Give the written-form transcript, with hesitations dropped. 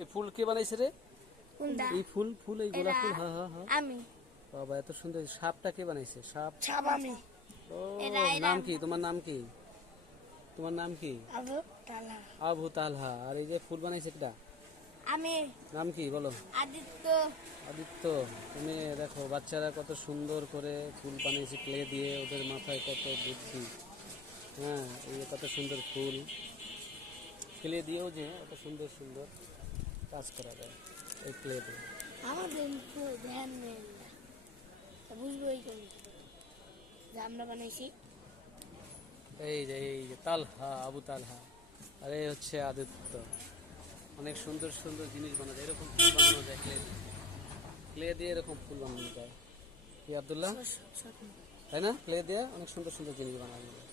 এই ফুল কে বানাইছে রে? কোনটা? এই ফুল ফুল এই গোলাপ ফুল, হ্যাঁ হ্যাঁ হ্যাঁ। আমি। বাবা এত সুন্দর। সাপটা কে বানাইছে? সাপ। ছাপ আমি। ও এরা নাম কি? তোমার নাম কি? তোমার নাম কি? আবু তালা। আবু তালহা। আর এই যে ফুল বানাইছে কেটা? আমি। নাম কি বলো? আদিত্য। আদিত্য। তুমি দেখো বাচ্চারা কত সুন্দর করে ফুল বানিয়েছে ক্লে দিয়ে, ওদের মাথায় কত বুদ্ধি। হ্যাঁ, এই যে কত সুন্দর ফুল ক্লে দিয়েও যে এত সুন্দর সুন্দর কাজ করা যায় এই ক্লে দিয়ে। আমাদের ধ্যান নেই না, বুঝবোই করি যে আমরা বানাইছি। এই যে তালহা, আবু তালহা। আর এই হচ্ছে আদিত্য। অনেক সুন্দর সুন্দর জিনিস বানানো যায়, এরকম ফুল বানানো যায় ক্লে দিয়ে। ক্লে দিয়ে এরকম ফুল বানানো যায় কি আব্দুল্লাহ, তাই না? ক্লে দিয়ে অনেক সুন্দর সুন্দর জিনিস বানানো যায়।